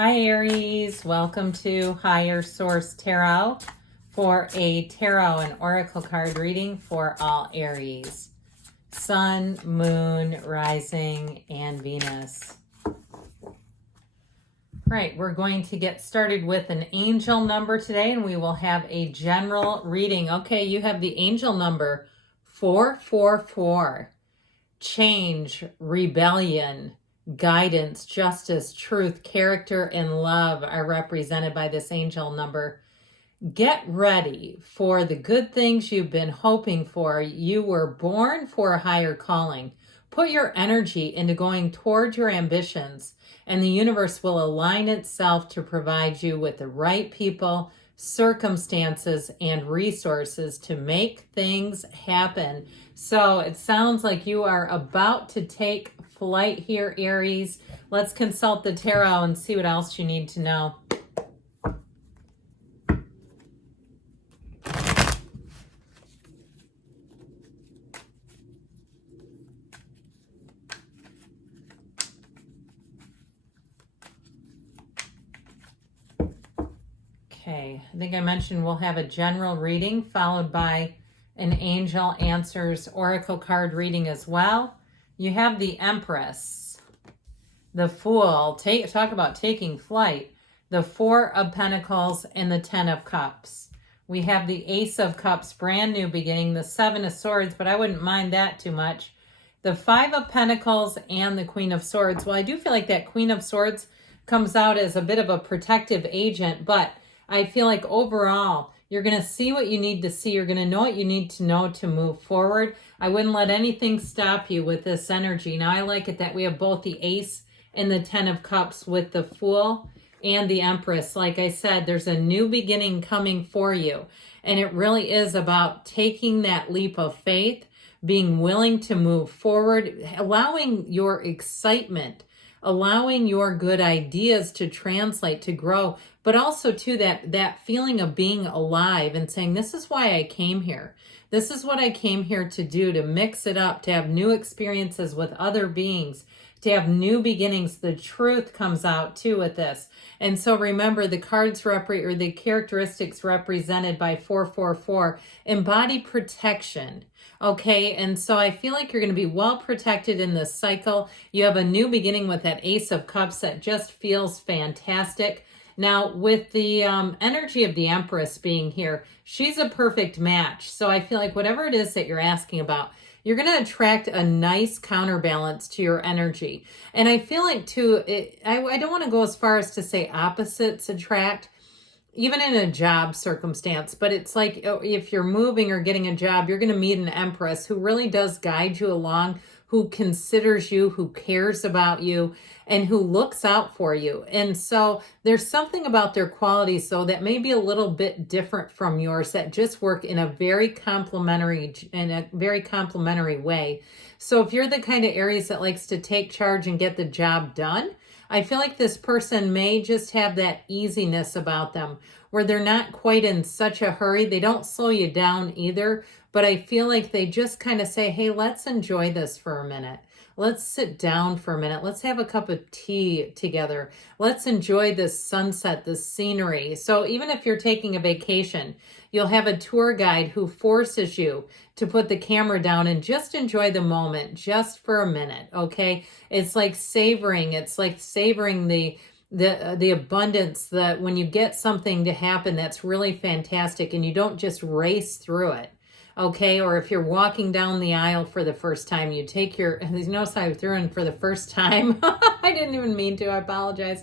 Hi Aries, welcome to Higher Source Tarot for a tarot and oracle card reading for all Aries. Sun, Moon, Rising, and Venus. Right, we're going to get started with an angel number today and we will have a general reading. Okay, you have the angel number 444. Change, rebellion, guidance, justice, truth, character, and love are represented by this angel number. Get ready for the good things you've been hoping for. You were born for a higher calling. Put your energy into going toward your ambitions, and the universe will align itself to provide you with the right people, circumstances, and resources to make things happen. So it sounds like you are about to take flight here, Aries. Let's consult the tarot and see what else you need to know. Okay, I think I mentioned we'll have a general reading followed by an angel answers oracle card reading as well. You have the Empress, the Fool, talk about taking flight, the Four of Pentacles, and the Ten of Cups. We have the Ace of Cups, brand new beginning, the Seven of Swords, but I wouldn't mind that too much. The Five of Pentacles and the Queen of Swords. Well, I do feel like that Queen of Swords comes out as a bit of a protective agent, but I feel like overall, you're going to see what you need to see. You're going to know what you need to know to move forward. I wouldn't let anything stop you with this energy. Now, I like it that we have both the Ace and the Ten of Cups with the Fool and the Empress. Like I said, there's a new beginning coming for you. And it really is about taking that leap of faith, being willing to move forward, allowing your excitement, allowing your good ideas to translate, to grow, but also too that feeling of being alive and saying, this is why I came here. This is what I came here to do, to mix it up, to have new experiences with other beings, to have new beginnings. The truth comes out too with this. And so remember, the cards or the characteristics represented by 444 embody protection. Okay, and so I feel like you're going to be well protected in this cycle. You have a new beginning with that Ace of Cups that just feels fantastic. Now, with the energy of the Empress being here, she's a perfect match. So I feel like whatever it is that you're asking about, you're going to attract a nice counterbalance to your energy. And I feel like too, I don't want to go as far as to say opposites attract, even in a job circumstance, but it's like if you're moving or getting a job, you're going to meet an Empress who really does guide you along, who considers you, who cares about you, and who looks out for you. And so there's something about their qualities, though, that may be a little bit different from yours that just work in a very complementary way. So if you're the kind of Aries that likes to take charge and get the job done, I feel like this person may just have that easiness about them where they're not quite in such a hurry. They don't slow you down either, but I feel like they just kind of say, hey, let's enjoy this for a minute. Let's sit down for a minute. Let's have a cup of tea together. Let's enjoy this sunset, this scenery. So even if you're taking a vacation, you'll have a tour guide who forces you to put the camera down and just enjoy the moment just for a minute, okay? It's like savoring. It's like savoring the abundance that when you get something to happen that's really fantastic and you don't just race through it. Okay, or if you're walking down the aisle for the first time, you take your, notice I threw in for the first time. I didn't even mean to, I apologize.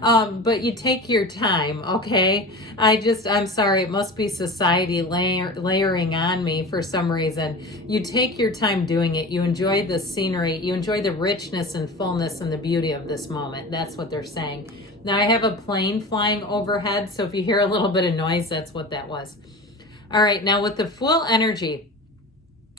But you take your time, okay? I'm sorry, it must be society layering on me for some reason. You take your time doing it. You enjoy the scenery. You enjoy the richness and fullness and the beauty of this moment. That's what they're saying. Now, I have a plane flying overhead, so if you hear a little bit of noise, that's what that was. All right, now with the Fool energy,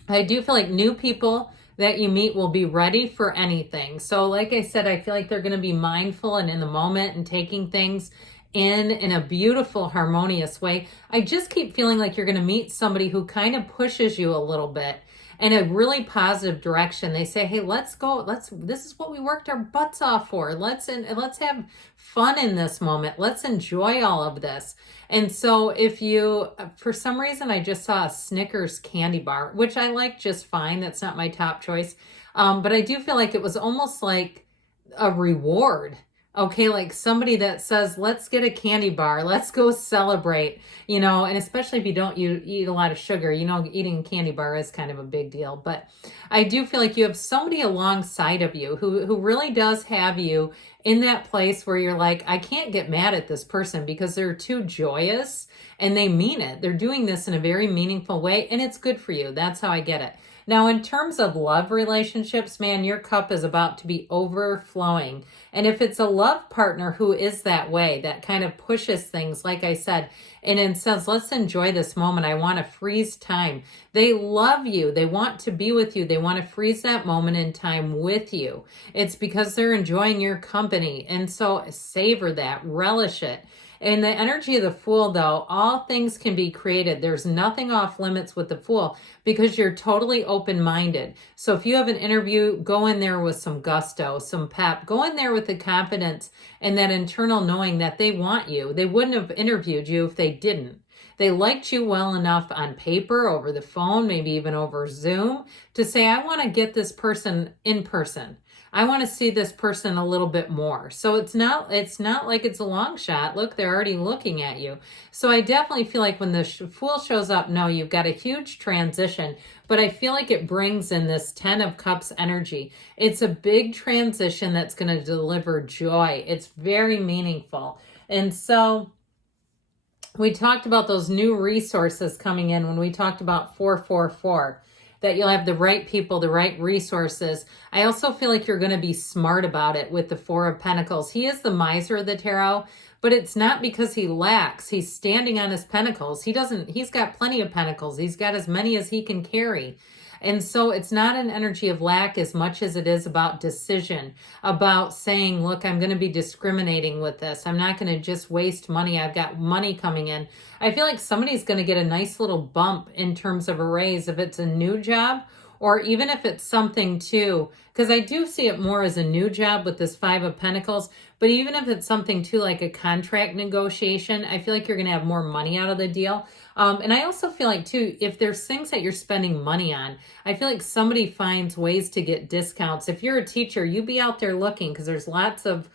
I do feel like new people that you meet will be ready for anything. So like I said, I feel like they're going to be mindful and in the moment and taking things in a beautiful, harmonious way. I just keep feeling like you're going to meet somebody who kind of pushes you a little bit in a really positive direction. They say, hey, let's go. This is what we worked our butts off for. Let's have fun in this moment. Let's enjoy all of this. And so if you, for some reason, I just saw a Snickers candy bar, which I like just fine. That's not my top choice. But I do feel like it was almost like a reward. Okay, like somebody that says, let's get a candy bar, let's go celebrate, you know, and especially if you don't eat a lot of sugar, you know, eating a candy bar is kind of a big deal. But I do feel like you have somebody alongside of you who really does have you in that place where you're like, I can't get mad at this person because they're too joyous and they mean it. They're doing this in a very meaningful way and it's good for you. That's how I get it. Now, in terms of love relationships, man, your cup is about to be overflowing. And if it's a love partner who is that way, that kind of pushes things, like I said, and it says, let's enjoy this moment. I want to freeze time. They love you. They want to be with you. They want to freeze that moment in time with you. It's because they're enjoying your company. And so savor that, relish it. In the energy of the Fool, though, all things can be created. There's nothing off limits with the Fool because you're totally open-minded. So if you have an interview, go in there with some gusto, some pep. Go in there with the confidence and that internal knowing that they want you. They wouldn't have interviewed you if they didn't. They liked you well enough on paper, over the phone, maybe even over Zoom, to say, I want to get this person in person. I want to see this person a little bit more. So it's not like it's a long shot. Look, they're already looking at you. So I definitely feel like when the Fool shows up, no, you've got a huge transition, but I feel like it brings in this 10 of Cups energy. It's a big transition that's going to deliver joy. It's very meaningful. And so we talked about those new resources coming in when we talked about 444. That you'll have the right people, the right resources. I also feel like you're going to be smart about it with the Four of Pentacles. He is the miser of the tarot, but it's not because he lacks. He's standing on his pentacles. He's got plenty of pentacles. He's got as many as he can carry. And so it's not an energy of lack as much as it is about decision, about saying, look, I'm going to be discriminating with this. I'm not going to just waste money. I've got money coming in. I feel like somebody's going to get a nice little bump in terms of a raise if it's a new job, or even if it's something too, because I do see it more as a new job with this Five of Pentacles, but even if it's something too like a contract negotiation, I feel like you're going to have more money out of the deal. And I also feel like too, if there's things that you're spending money on, I feel like somebody finds ways to get discounts. If you're a teacher, you be out there looking because there's lots of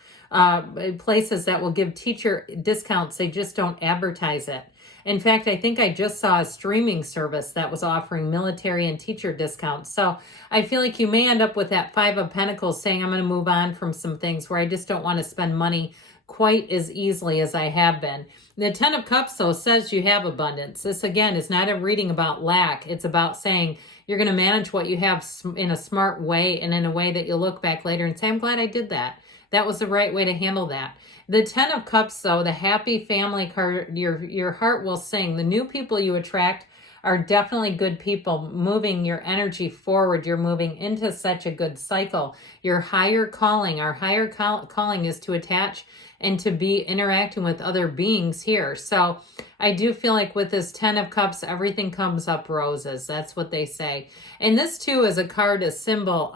places that will give teacher discounts. They just don't advertise it. In fact, I think I just saw a streaming service that was offering military and teacher discounts. So I feel like you may end up with that Five of Pentacles saying, I'm going to move on from some things where I just don't want to spend money quite as easily as I have been. The 10 of Cups, though, says you have abundance. This, again, is not a reading about lack. It's about saying you're going to manage what you have in a smart way and in a way that you'll look back later and say, I'm glad I did that. That was the right way to handle that. The 10 of Cups, though, the happy family card, your heart will sing. The new people you attract are definitely good people, moving your energy forward. You're moving into such a good cycle. Your higher calling, our higher calling is to attach and to be interacting with other beings here. So I do feel like with this 10 of Cups, everything comes up roses. That's what they say. And this too is a card, a symbol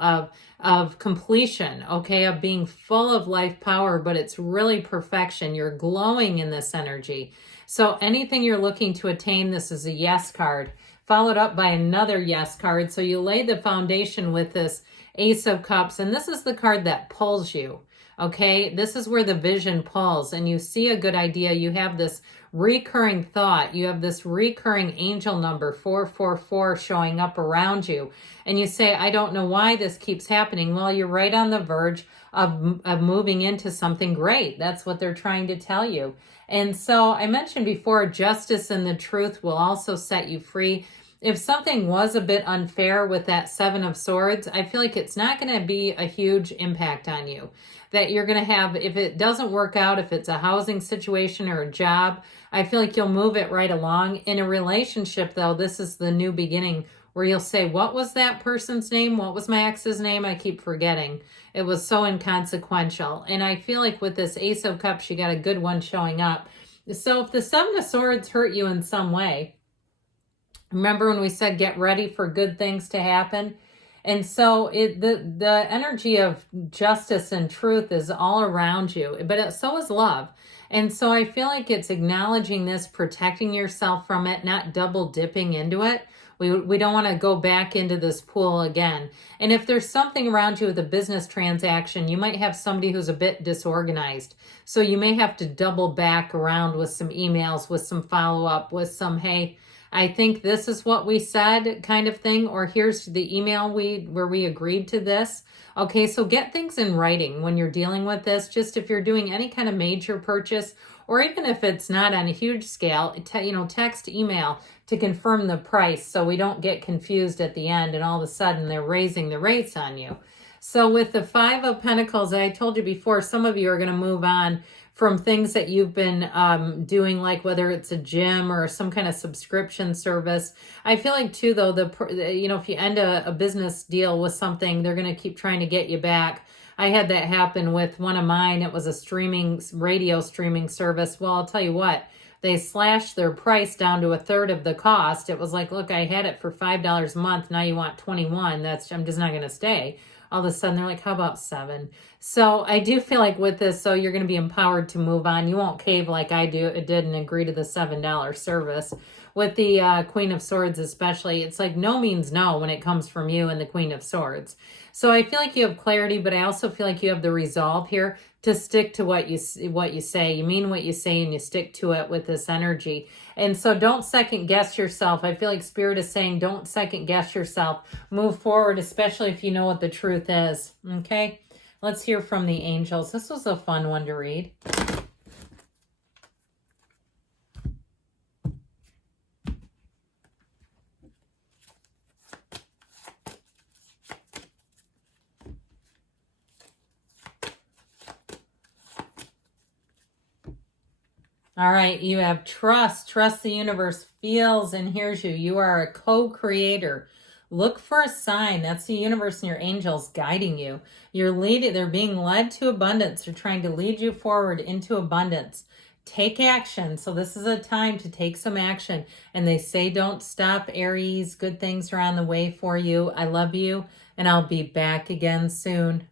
of completion, okay, of being full of life power, but it's really perfection. You're glowing in this energy. So anything you're looking to attain, this is a yes card, followed up by another yes card. So you lay the foundation with this Ace of Cups, and this is the card that pulls you. Okay, this is where the vision pulls and you see a good idea. You have this recurring thought. You have this recurring angel number 444 showing up around you. And you say, I don't know why this keeps happening. Well, you're right on the verge of moving into something great. That's what they're trying to tell you. And so I mentioned before, justice and the truth will also set you free. If something was a bit unfair with that Seven of Swords, I feel like it's not going to be a huge impact on you. That you're going to have, if it doesn't work out, if it's a housing situation or a job, I feel like you'll move it right along. In a relationship, though, this is the new beginning where you'll say, what was that person's name? What was my ex's name? I keep forgetting. It was so inconsequential. And I feel like with this Ace of Cups, you got a good one showing up. So if the Seven of Swords hurt you in some way, Remember when we said get ready for good things to happen? And so the energy of justice and truth is all around you, but so is love. And so I feel like it's acknowledging this, protecting yourself from it, not double dipping into it. We don't want to go back into this pool again. And if there's something around you with a business transaction, you might have somebody who's a bit disorganized. So you may have to double back around with some emails, with some follow-up, with some, hey, I think this is what we said kind of thing, or here's the email where we agreed to this. Okay, so get things in writing when you're dealing with this. Just if you're doing any kind of major purchase, or even if it's not on a huge scale, text, email to confirm the price so we don't get confused at the end and all of a sudden they're raising the rates on you. So with the Five of Pentacles, I told you before, some of you are going to move on from things that you've been doing, like whether it's a gym or some kind of subscription service. I feel like too, though, if you end a business deal with something, they're going to keep trying to get you back. I had that happen with one of mine. It was a radio streaming service. Well, I'll tell you what, they slashed their price down to a third of the cost. It was like, look, I had it for $5 a month. Now you want $21. I'm just not going to stay. All of a sudden they're like, how about $7? So I do feel like with this, so you're going to be empowered to move on. You won't cave like I did and agree to the $7 service. With the Queen of Swords especially, it's like no means no when it comes from you and the Queen of Swords. So I feel like you have clarity, but I also feel like you have the resolve here to stick to what you say. You mean what you say and you stick to it with this energy. And so don't second guess yourself. I feel like Spirit is saying don't second guess yourself. Move forward, especially if you know what the truth is. Okay? Let's hear from the angels. This was a fun one to read. All right, you have trust. Trust the universe feels and hears you. You are a co-creator. Look for a sign. That's the universe and your angels guiding you. They're being led to abundance. They're trying to lead you forward into abundance. Take action. So this is a time to take some action. And they say don't stop, Aries. Good things are on the way for you. I love you, and I'll be back again soon.